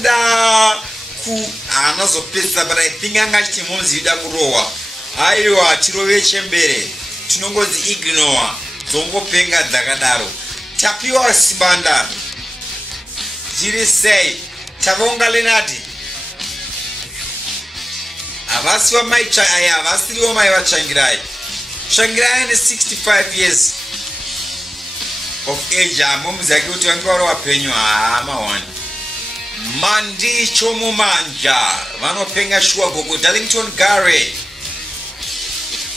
kuda ku anozopesa, but I think angati munzida kurowa aiwa tirove chembere tinongozi ignore dzongopenga dzakadaro tapiwa sibanda jiri sei tavonga lenati avasiwa maicha aya avasiriwo mai vachangirai changirai ne 65 years of age amomuzake kuti vange wapenyu haamawani mandicho mumanja vanopenga shuwa gogo Darlington Gare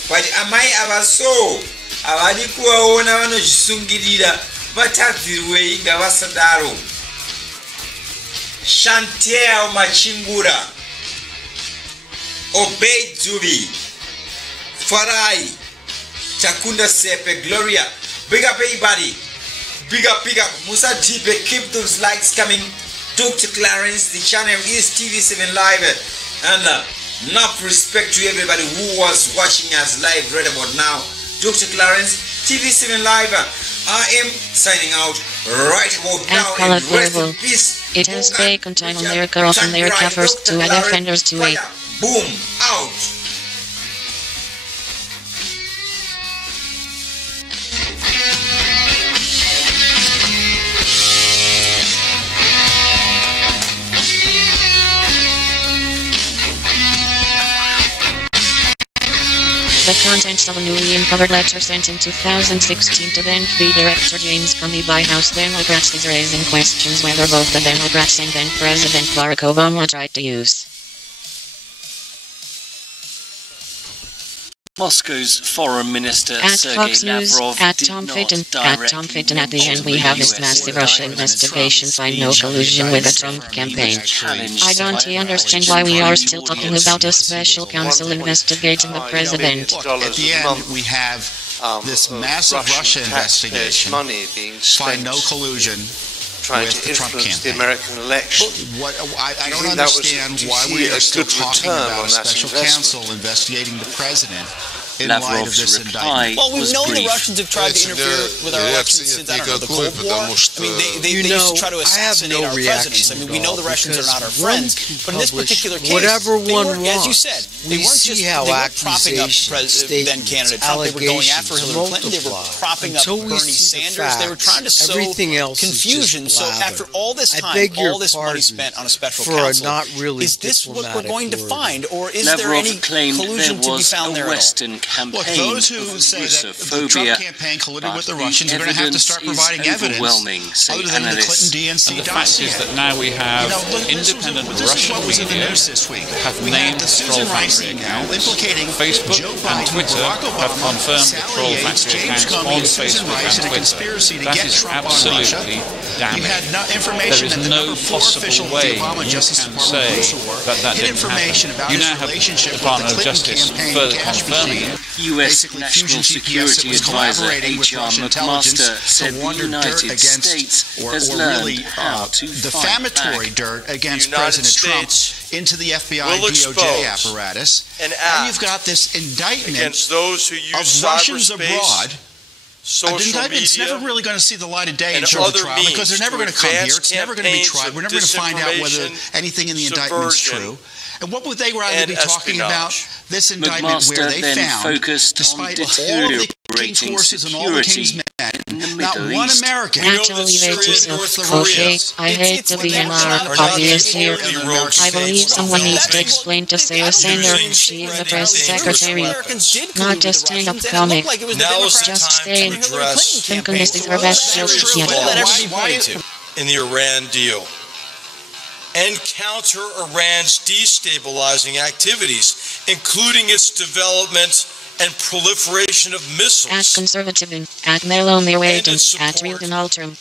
but amai avaso avadi kuvaona vanozvisungirira vatadzirwei ngavasadaro Chantel Machingura Obey Zubi Farai Takunda Sepe Gloria. Big up everybody. Big up Musa Tipe. Keep those likes coming. Dr. Clarence, the channel is TV7 Live, and enough respect to everybody who was watching us live right about now. Dr. Clarence, TV7 Live. I am signing out right about now. And rest in peace. It has taken time on America of America first to other offenders to wait. Boom out. The contents of a newly uncovered letter sent in 2016 to then-FB Director James Comey by House Democrats is raising questions whether both the Democrats and then-President Barack Obama tried to use Moscow's Foreign Minister Sergei Lavrov at did Tom not Fitton at the end we have this massive Russian investigation find no collusion with the Trump campaign. I don't understand why we are still talking about a special counsel investigating the president. At the end we have this massive Russia investigation, find no collusion trying with to the Trump influence campaign. the American election. I don't understand why we are still talking about a special counsel investigating the president in light of this indictment. Well, we know the Russians have tried to interfere with our elections since, I don't know, the Cold War. I mean, they used to try to assassinate our presidents. I mean, we know the Russians are not our friends, but in this particular case, whatever one wants. As you said, they weren't just propping up then-candidate Trump. They were going after Hillary Clinton. They were propping up Bernie Sanders. They were trying to sow confusion. So after all this time, all this money spent on a special counsel, is this what we're going to find, or is there any collusion to be found there at all? Look, those who say that the Trump campaign colluded with the Russians are going to have to start providing evidence other than the Clinton DNC dossier. The fact is that now we have independent Russian media have named the Troll Factory accounts. Facebook and Twitter have confirmed the Troll Factory accounts on Facebook and Twitter. That is absolutely damning. There is no possible way you can say that that didn't happen. You now have the Department of Justice further confirming it. U.S. National Security Advisor H.R. McMaster said the United States has learned how to defamatory dirt against President Trump into the FBI DOJ apparatus, and you've got this indictment against those who use of Russians abroad. An indictment's never really going to see the light of day in terms of trial because they're never going to come here. It's never going to be tried. We're never going to find out whether anything in the indictment's true. And what would they rather be talking about? This indictment where they found, despite all the king's forces and all the king's men, not one American. Actually, okay, I hate to be obvious here. I believe someone needs to explain to Sarah Sanders she is the press secretary, not a stand-up comic. Just saying, Lincoln is her best joke yet. In the Iran deal and counter Iran's destabilizing activities, including its development and proliferation of missiles. At Conservative, at Melanie Wade, at Real Altrum.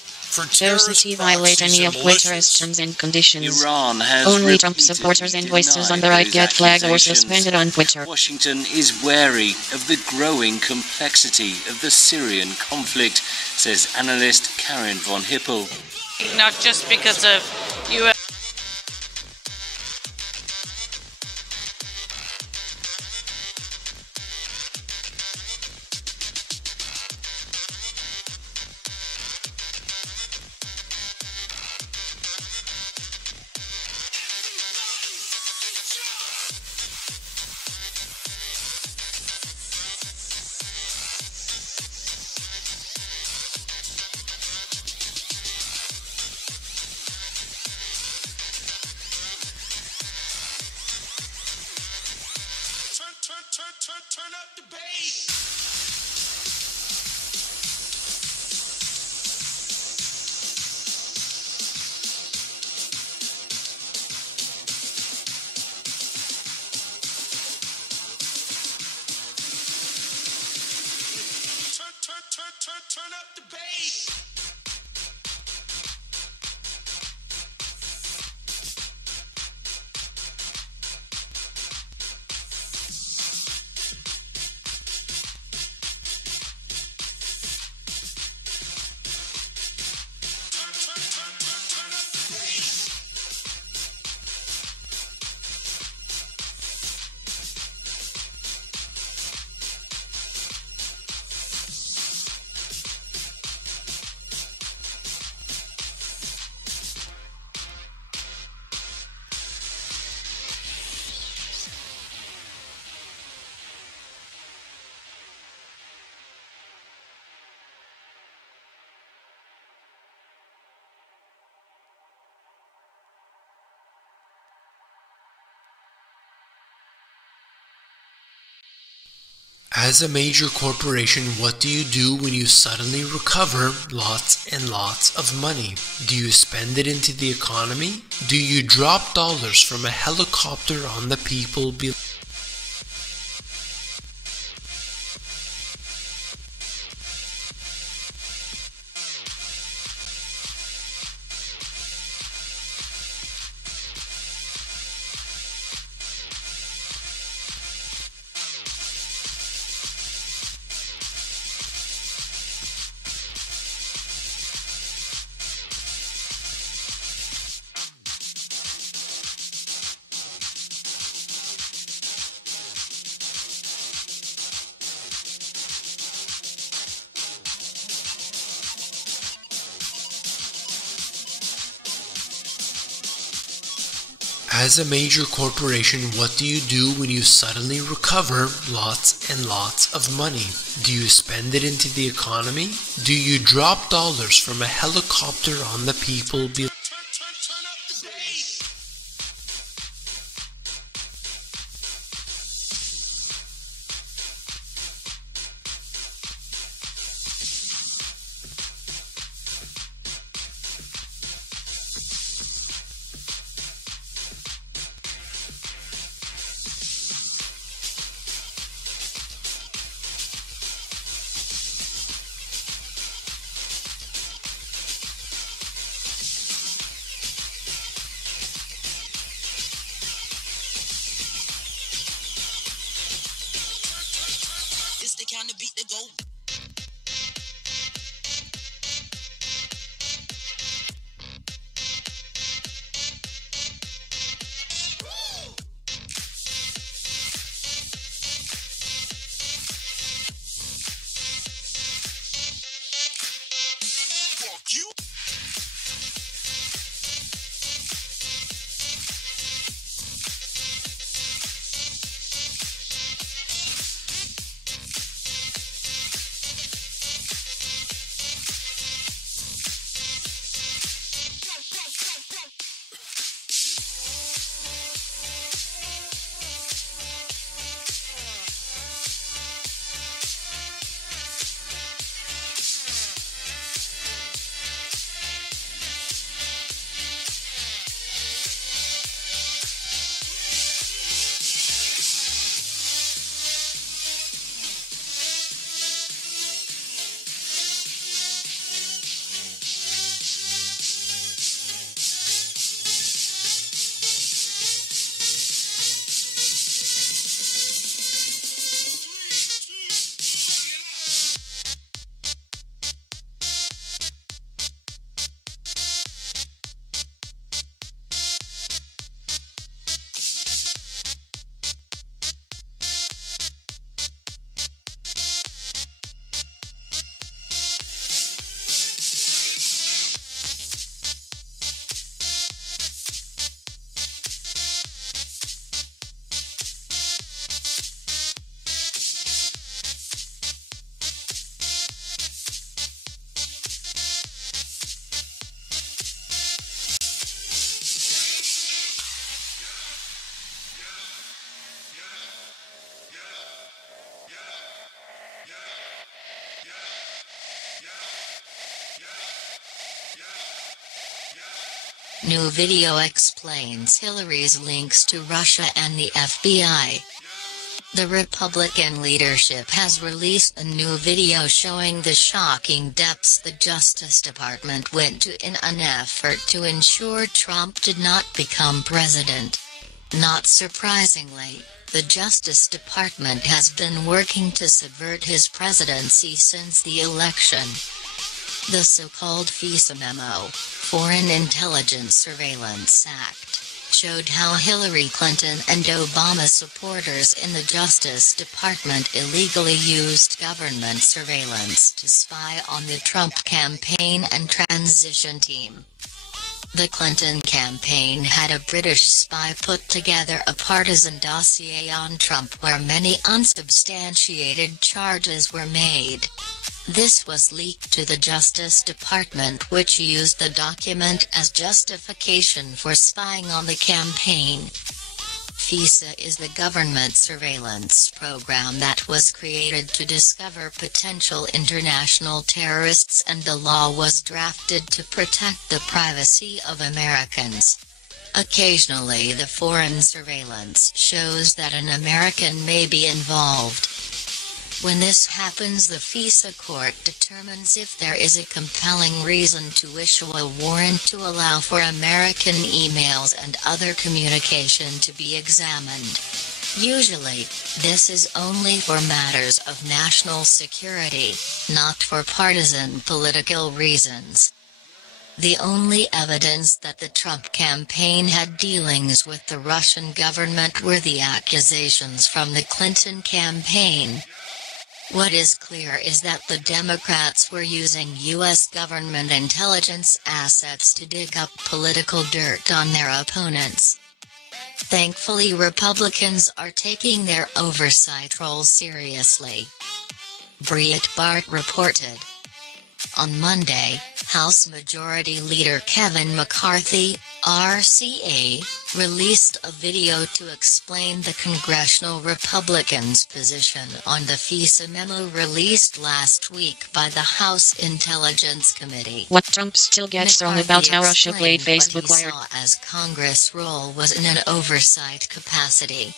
Doesn't violate any of Twitter's terms and conditions. Iran has only Trump supporters and voices on the right get flagged or suspended on Twitter. Washington is wary of the growing complexity of the Syrian conflict, says analyst Karen von Hippel. Not just because of U.S. Turn up the bass. Turn up the bass. As a major corporation, what do you do when you suddenly recover lots and lots of money? Do you spend it into the economy? Do you drop dollars from a helicopter on the people below? As a major corporation, what do you do when you suddenly recover lots and lots of money? Do you spend it into the economy? Do you drop dollars from a helicopter on the people below? It's the kind of beat that go. Fuck you. new video explains Hillary's links to Russia and the FBI. The Republican leadership has released a new video showing the shocking depths the Justice Department went to in an effort to ensure Trump did not become president. Not surprisingly, the Justice Department has been working to subvert his presidency since the election. The so-called FISA memo, Foreign Intelligence Surveillance Act, showed how Hillary Clinton and Obama supporters in the Justice Department illegally used government surveillance to spy on the Trump campaign and transition team. The Clinton campaign had a British spy put together a partisan dossier on Trump where many unsubstantiated charges were made. This was leaked to the Justice Department, which used the document as justification for spying on the campaign. FISA is the government surveillance program that was created to discover potential international terrorists, and the law was drafted to protect the privacy of Americans. Occasionally the foreign surveillance shows that an American may be involved. When this happens, the FISA court determines if there is a compelling reason to issue a warrant to allow for American emails and other communication to be examined. Usually, this is only for matters of national security, not for partisan political reasons. The only evidence that the Trump campaign had dealings with the Russian government were the accusations from the Clinton campaign. What is clear is that the Democrats were using U.S. government intelligence assets to dig up political dirt on their opponents. Thankfully, Republicans are taking their oversight role seriously. Breitbart reported. On Monday, House Majority Leader Kevin McCarthy, RCA, released a video to explain the congressional Republicans' position on the FISA memo released last week by the House Intelligence Committee. What Trump still gets wrong about how Russia played Facebook Wire. Wire. As Congress' role was in an oversight capacity.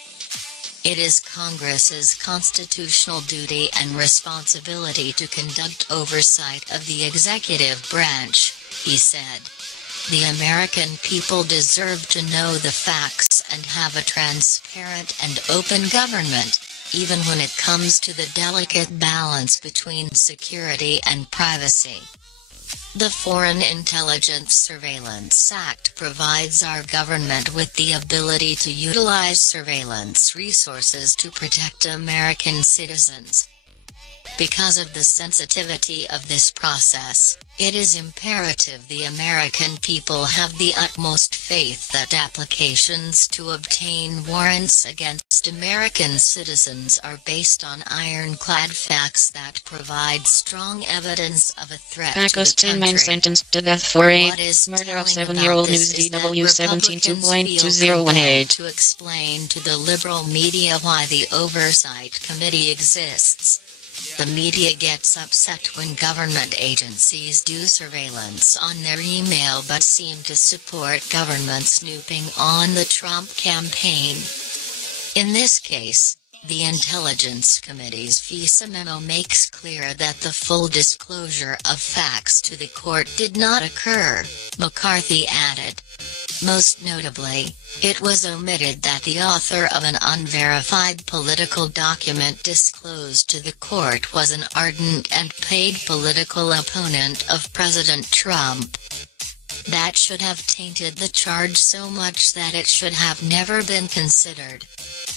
It is Congress's constitutional duty and responsibility to conduct oversight of the executive branch, he said. The American people deserve to know the facts and have a transparent and open government, even when it comes to the delicate balance between security and privacy. The Foreign Intelligence Surveillance Act provides our government with the ability to utilize surveillance resources to protect American citizens. Because of the sensitivity of this process, it is imperative the American people have the utmost faith that applications to obtain warrants against American citizens are based on ironclad facts that provide strong evidence of a threat Pacos to the 10 men country. sentenced to death for a What is murder of telling 7-year-old about News this is that DW Republicans feel 72.2018. compelled to explain to the liberal media why the Oversight Committee exists. The media gets upset when government agencies do surveillance on their email but seem to support government snooping on the Trump campaign. In this case, the Intelligence Committee's FISA memo makes clear that the full disclosure of facts to the court did not occur, McCarthy added. Most notably, it was omitted that the author of an unverified political document disclosed to the court was an ardent and paid political opponent of President Trump. That should have tainted the charge so much that it should have never been considered.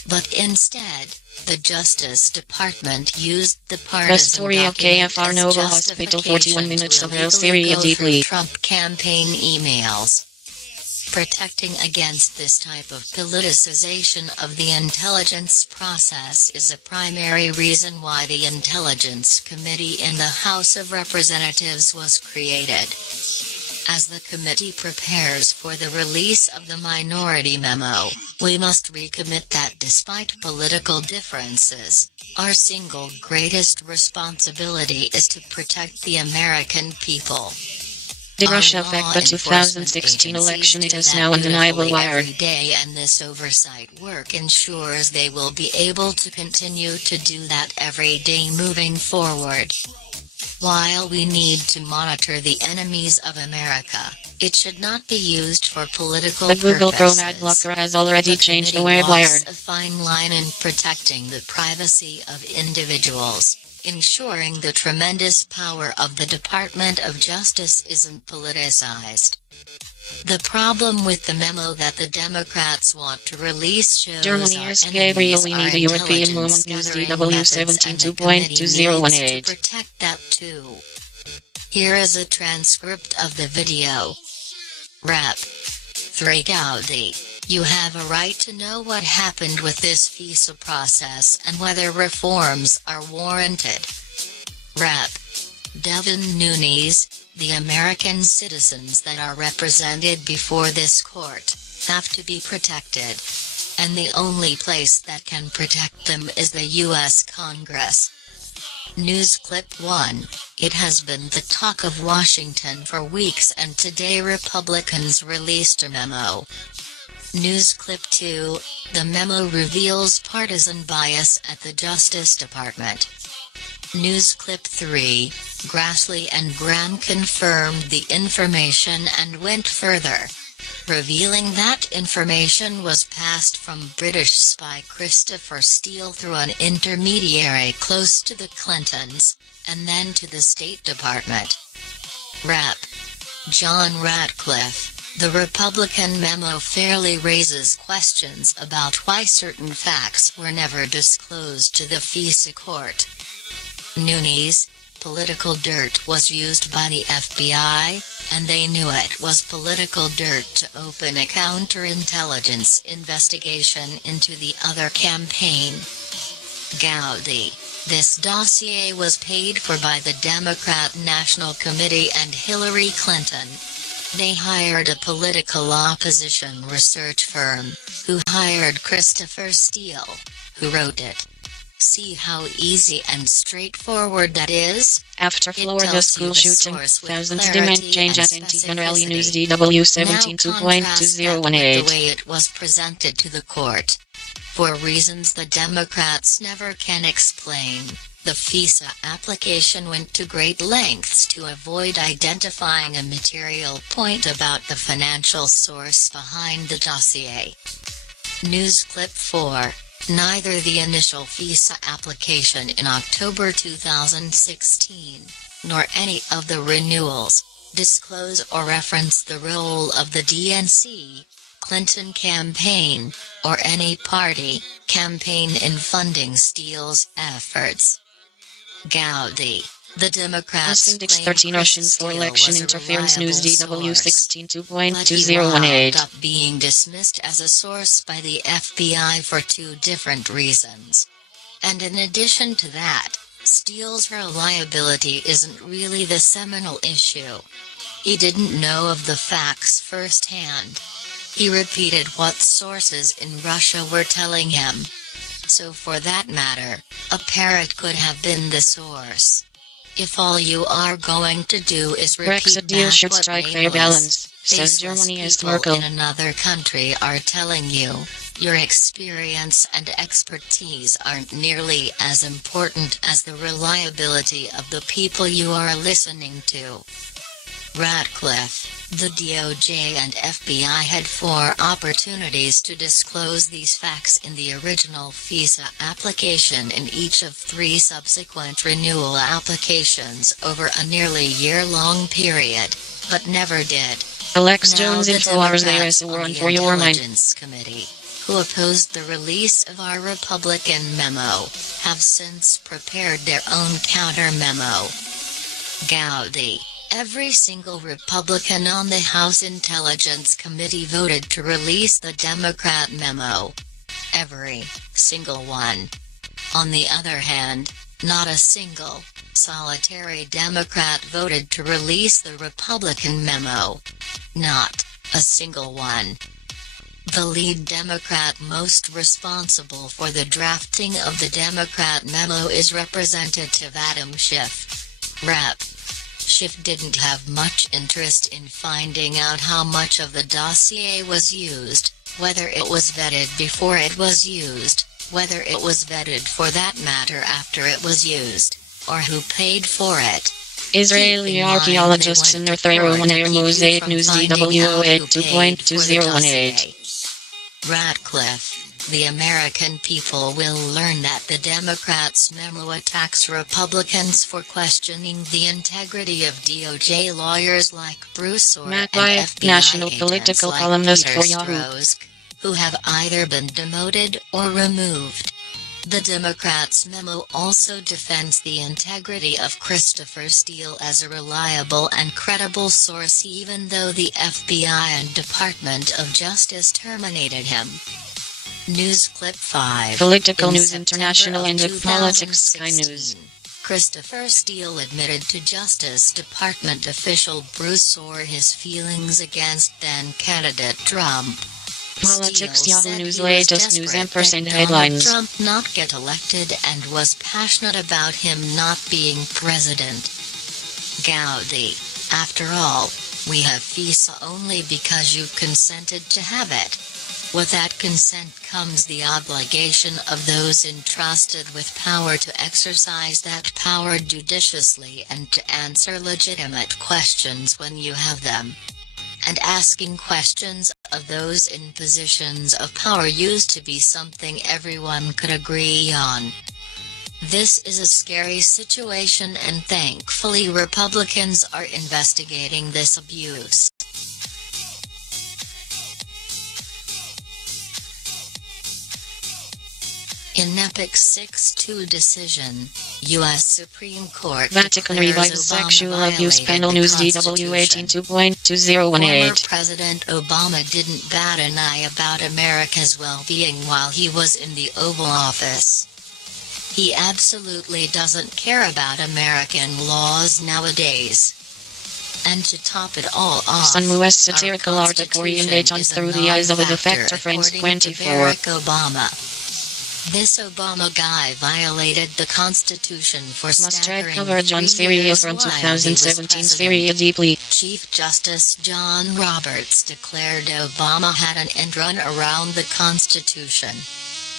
But instead, the Justice Department used the partisan Astoria document KFR as Nova Hospital 41 justification minutes to of illegally Syria go through deeply. Trump campaign emails. Protecting against this type of politicization of the intelligence process is a primary reason why the Intelligence Committee in the House of Representatives was created. As the committee prepares for the release of the minority memo, we must recommit that despite political differences, our single greatest responsibility is to protect the American people. Did Russia affect the 2016 election? It is now undeniable wired. Every day, and this oversight work ensures they will be able to continue to do that every day moving forward. While we need to monitor the enemies of America, it should not be used for political purposes. The Google Chrome ad blocker has already changed the way wired. A fine line in protecting the privacy of individuals, ensuring the tremendous power of the Department of Justice isn't politicized. The problem with the memo that the Democrats want to release shows Germany's Gabrielini, the European Women's News DW 17.2.2018. To protect that too. Here is a transcript of the video. Rep. 3 Gaudi. You have a right to know what happened with this visa process and whether reforms are warranted. Rep. Devin Nunes. The American citizens that are represented before this court have to be protected. And the only place that can protect them is the U.S. Congress. News Clip 1. It has been the talk of Washington for weeks, and today Republicans released a memo. News Clip 2. The memo reveals partisan bias at the Justice Department. News Clip 3. Grassley and Graham confirmed the information and went further, revealing that information was passed from British spy Christopher Steele through an intermediary close to the Clintons, and then to the State Department. Rep. John Ratcliffe. The Republican memo fairly raises questions about why certain facts were never disclosed to the FISA court. Nunes. Political dirt was used by the FBI, and they knew it was political dirt to open a counterintelligence investigation into the other campaign. Gaudi. This dossier was paid for by the Democrat National Committee and Hillary Clinton. They hired a political opposition research firm, who hired Christopher Steele, who wrote it. See how easy and straightforward that is? After Florida school shooting, thousands demand change at NTN Rally News DW 17.2.2018. The way it was presented to the court. For reasons the Democrats never can explain, the FISA application went to great lengths to avoid identifying a material point about the financial source behind the dossier. News Clip 4. Neither the initial FISA application in October 2016, nor any of the renewals, disclose or reference the role of the DNC, Clinton campaign, or any party, campaign in funding Steele's efforts. Gaudi. The Democrats Index 13 Russian for election interference news DW 16.2.2018. wound up being dismissed as a source by the FBI for two different reasons. And in addition to that, Steele's reliability isn't really the seminal issue. He didn't know of the facts firsthand. He repeated what sources in Russia were telling him. So for that matter, a parrot could have been the source. If all you are going to do is repeat Brexit deal should strike fair balance, says Germany as Merkel. In another country are telling you, your experience and expertise aren't nearly as important as the reliability of the people you are listening to. Ratcliffe. The DOJ and FBI had 4 opportunities to disclose these facts in the original FISA application in each of 3 subsequent renewal applications over a nearly year-long period, but never did. Alex Jones InfoWars, there is a warrant for your mind. The Intelligence Committee, who opposed the release of our Republican memo, have since prepared their own counter-memo. Gaudi. Every single Republican on the House Intelligence Committee voted to release the Democrat memo. Every single one. On the other hand, not a single, solitary Democrat voted to release the Republican memo. Not a single one. The lead Democrat most responsible for the drafting of the Democrat memo is Representative Adam Schiff. Rep. Schiff didn't have much interest in finding out how much of the dossier was used, whether it was vetted before it was used, whether it was vetted for that matter after it was used, or who paid for it. Israeli archaeologists in their Roman Mosaic News DW08 2.2018. Radcliffe. The American people will learn that the Democrats' memo attacks Republicans for questioning the integrity of DOJ lawyers like Bruce Orr and FBI national agents political like columnist Peter for Yahoo, Strzok, who have either been demoted or removed. The Democrats' memo also defends the integrity of Christopher Steele as a reliable and credible source even though the FBI and Department of Justice terminated him. News Clip 5. Political News International and of Politics Sky News. Christopher Steele admitted to Justice Department official Bruce Orr his feelings against then-candidate Trump. Politics Yahoo News latest news ampersand headlines. Trump not get elected and was passionate about him not being president. Gaudi. After all, we have visa only because you consented to have it. With that consent comes the obligation of those entrusted with power to exercise that power judiciously and to answer legitimate questions when you have them. And asking questions of those in positions of power used to be something everyone could agree on. This is a scary situation and thankfully Republicans are investigating this abuse. In epic 6-2 decision, U.S. Supreme Court Vatican revives sexual abuse panel news DW18 2.2018. Former President Obama didn't bat an eye about America's well-being while he was in the Oval Office. He absolutely doesn't care about American laws nowadays. And to top it all off, Sun US satirical article orientated through the eyes of a defector France 24. Barack Obama. This Obama guy violated the Constitution for staggering coverage on Syria from 2017 Syria deeply. Chief Justice John Roberts declared Obama had an end run around the Constitution.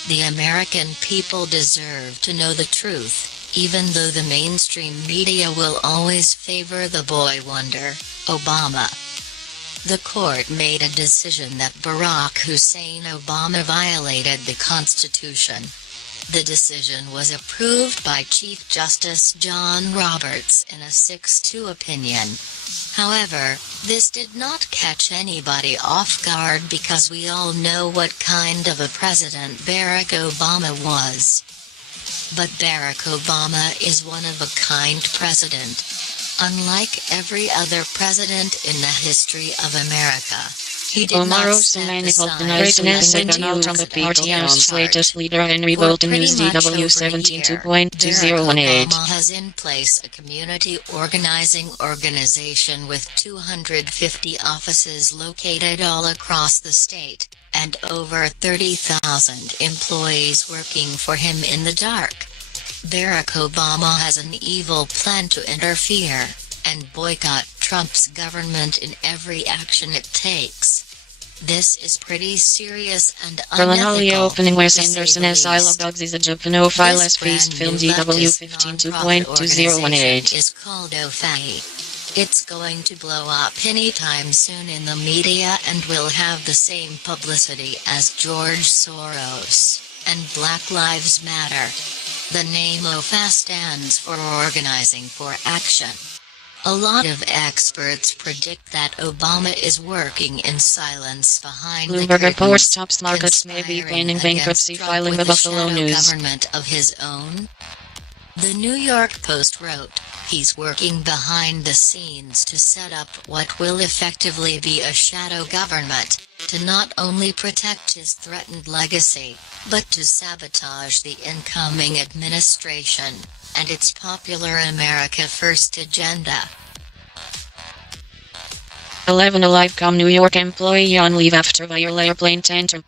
The American people deserve to know the truth, even though the mainstream media will always favor the boy wonder, Obama. The court made a decision that Barack Hussein Obama violated the Constitution. The decision was approved by Chief Justice John Roberts in a 6-2 opinion. However, this did not catch anybody off guard because we all know what kind of a president Barack Obama was. But Barack Obama is one of a kind president. Unlike every other president in the history of America, he did not step aside the party's latest leader Henry Bolton News DW17 2.2018. Obama has in place a community organizing organization with 250 offices located all across the state, and over 30,000 employees working for him in the dark. Barack Obama has an evil plan to interfere and boycott Trump's government in every action it takes. This is pretty serious and unethical. Opening Wes Anderson as Isle of Dogs is a Japanophile as feast film DW15 2.2018 is called OFAI. It's going to blow up anytime soon in the media and will have the same publicity as George Soros and Black Lives Matter. The name OFA stands for Organizing for Action. A lot of experts predict that Obama is working in silence behind the Bloomberg curtains, reports top markets may be planning bankruptcy filing the Buffalo News. Government of his own. The New York Post wrote, he's working behind the scenes to set up what will effectively be a shadow government, to not only protect his threatened legacy, but to sabotage the incoming administration and its popular America First agenda. 11 Alive.com New York employee on leave after viral airplane tantrum.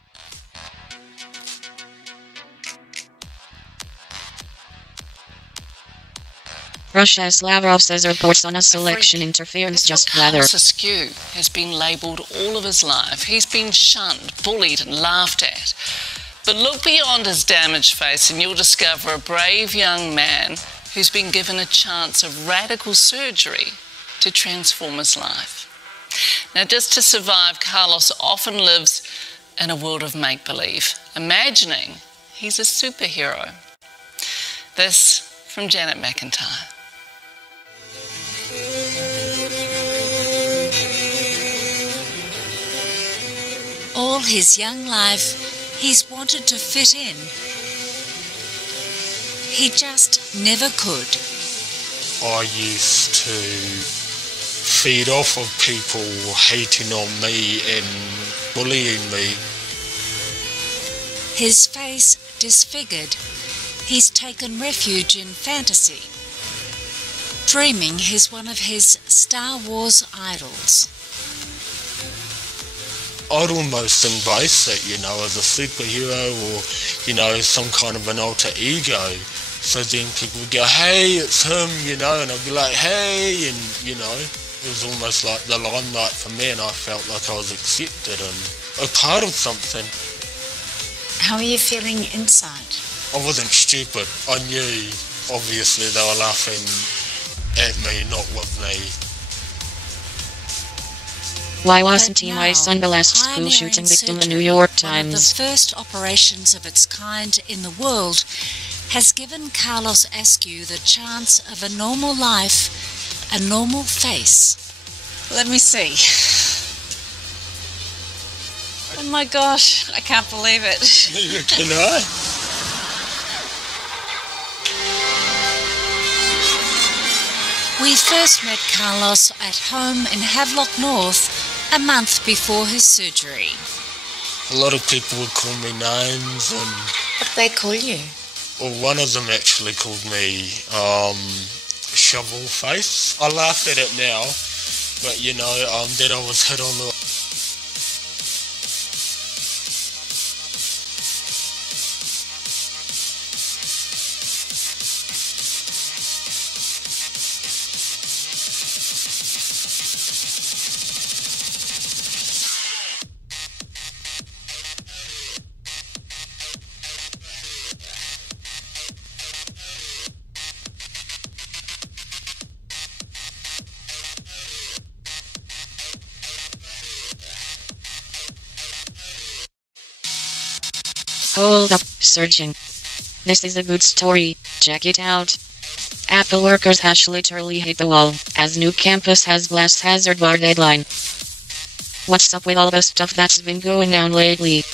Russia's Lavrov says reports on a selection interference just weather. Carlos Askew has been labelled all of his life. He's been shunned, bullied and laughed at. But look beyond his damaged face and you'll discover a brave young man who's been given a chance of radical surgery to transform his life. Now, just to survive, Carlos often lives in a world of make-believe, imagining he's a superhero. This from Janet McIntyre. All his young life, he's wanted to fit in. He just never could. I used to feed off of people hating on me and bullying me. His face disfigured, he's taken refuge in fantasy, dreaming he's one of his Star Wars idols. I'd almost embrace it, you know, as a superhero or, you know, some kind of an alter ego. So then people would go, hey, it's him, you know, and I'd be like, hey, and, you know, it was almost like the limelight for me, and I felt like I was accepted and a part of something. How are you feeling inside? I wasn't stupid. I knew, obviously, they were laughing at me, not with me. Why wasn't he my son the last school shooting victim? The New York Times. One of the first operations of its kind in the world has given Carlos Askew the chance of a normal life, a normal face. Let me see. Oh my gosh, I can't believe it. Neither can I. We first met Carlos at home in Havelock North a month before his surgery. A lot of people would call me names and... What they call you? Well, one of them actually called me shovel face. I laugh at it now, but you know, that I was hit on the... Hold up, searching. This is a good story, check it out. Apple workers literally hit the wall, as new campus has glass hazard bar deadline. What's up with all the stuff that's been going on lately?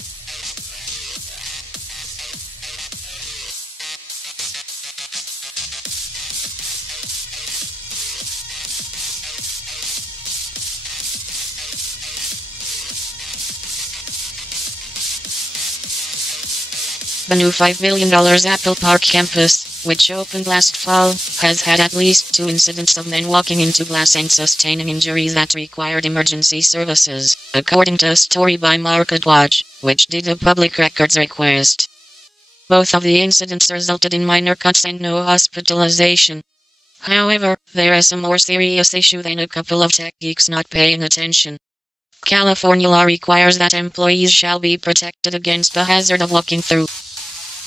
The new $5 billion Apple Park campus, which opened last fall, has had at least 2 incidents of men walking into glass and sustaining injuries that required emergency services, according to a story by MarketWatch, which did a public records request. Both of the incidents resulted in minor cuts and no hospitalization. However, there is a more serious issue than a couple of tech geeks not paying attention. California law requires that employees shall be protected against the hazard of walking through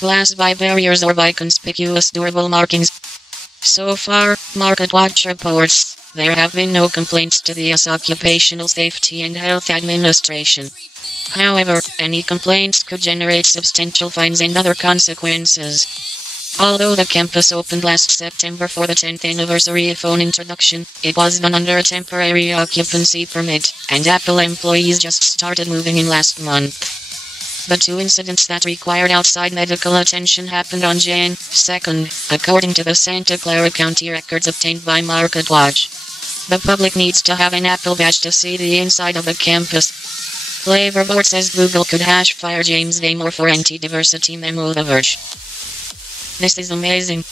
glass by barriers or by conspicuous durable markings. So far, MarketWatch reports, there have been no complaints to the U.S. Occupational Safety and Health Administration. However, any complaints could generate substantial fines and other consequences. Although the campus opened last September for the 10th anniversary phone introduction, it was done under a temporary occupancy permit, and Apple employees just started moving in last month. The 2 incidents that required outside medical attention happened on Jan. 2nd, according to the Santa Clara County records obtained by MarketWatch. The public needs to have an Apple badge to see the inside of the campus. Labor Board says Google could fire James Damore for anti-diversity memo. The Verge. This is amazing.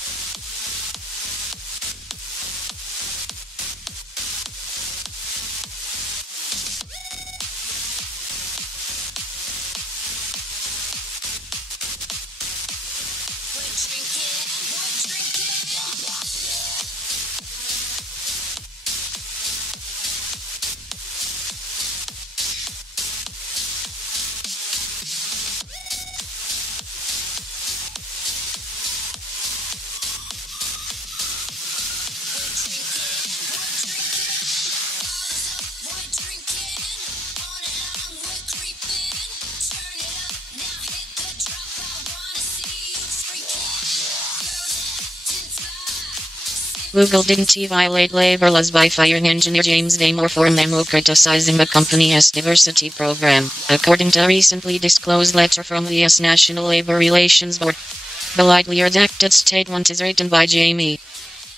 Google didn't violate labor laws by firing engineer James Damore for a memo criticizing the company's diversity program, according to a recently disclosed letter from the US National Labor Relations Board. The lightly redacted statement is written by Jamie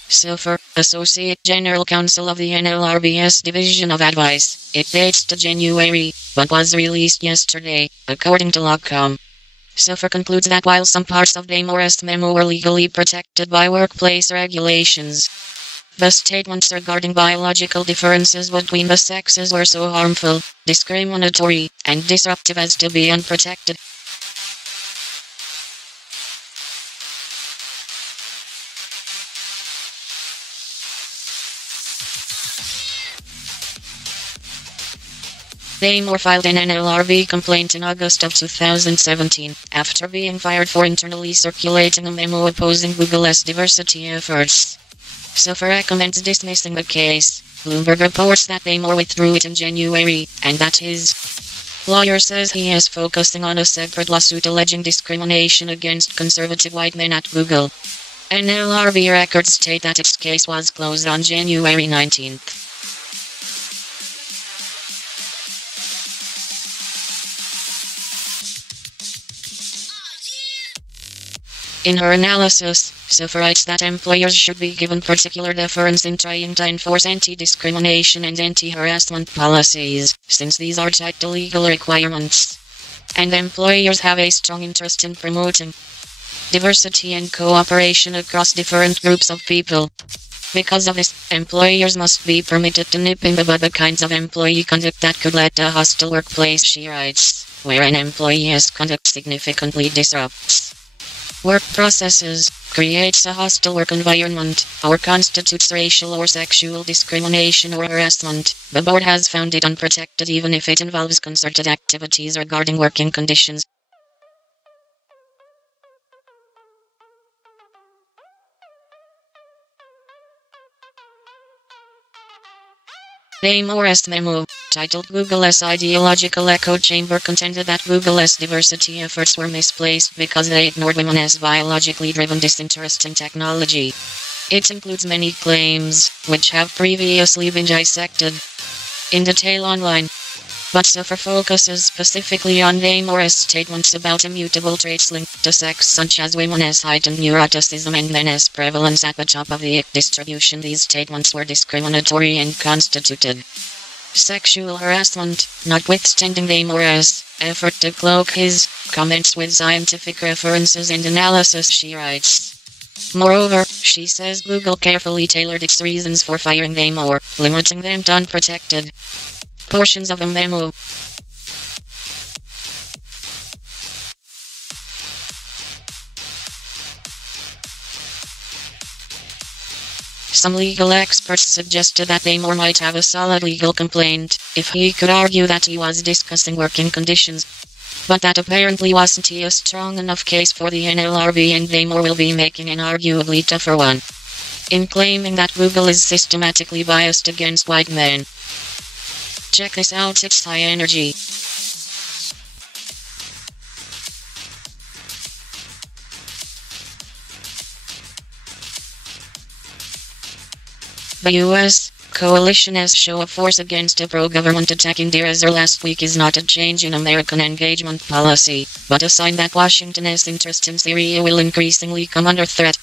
Silver, Associate General Counsel of the NLRB's Division of Advice. It dates to January, but was released yesterday, according to Logcom. Silver concludes that while some parts of Damore's memo were legally protected by workplace regulations, the statements regarding biological differences between the sexes were so harmful, discriminatory, and disruptive as to be unprotected. Damore filed an NLRB complaint in August of 2017, after being fired for internally circulating a memo opposing Google's diversity efforts. Silver recommends dismissing the case. Bloomberg reports that Damore withdrew it in January, and that his lawyer says he is focusing on a separate lawsuit alleging discrimination against conservative white men at Google. NLRB records state that its case was closed on January 19th. In her analysis, Silver writes that employers should be given particular deference in trying to enforce anti-discrimination and anti-harassment policies, since these are tied to legal requirements. And employers have a strong interest in promoting diversity and cooperation across different groups of people. Because of this, employers must be permitted to nip in the bud the kinds of employee conduct that could lead to a hostile workplace, she writes, where an employee's conduct significantly disrupts work processes, creates a hostile work environment, or constitutes racial or sexual discrimination or harassment. The board has found it unprotected even if it involves concerted activities regarding working conditions. Damore's memo, titled Google's Ideological Echo Chamber, contended that Google's diversity efforts were misplaced because they ignored women's biologically driven disinterest in technology. It includes many claims, which have previously been dissected in detail online, but Silver focuses specifically on Damore's statements about immutable traits linked to sex, such as women's heightened neuroticism and men's prevalence at the top of the distribution. These statements were discriminatory and constituted sexual harassment, notwithstanding Damore's effort to cloak his comments with scientific references and analysis, she writes. Moreover, she says Google carefully tailored its reasons for firing Damore, limiting them to unprotected portions of the memo. Some legal experts suggested that Damore might have a solid legal complaint if he could argue that he was discussing working conditions, but that apparently wasn't a strong enough case for the NLRB, and Damore will be making an arguably tougher one in claiming that Google is systematically biased against white men. Check this out, it's high energy. The U.S. coalition's show of force against a pro-government attack in Deir ez-Zor last week is not a change in American engagement policy, but a sign that Washington's interest in Syria will increasingly come under threat.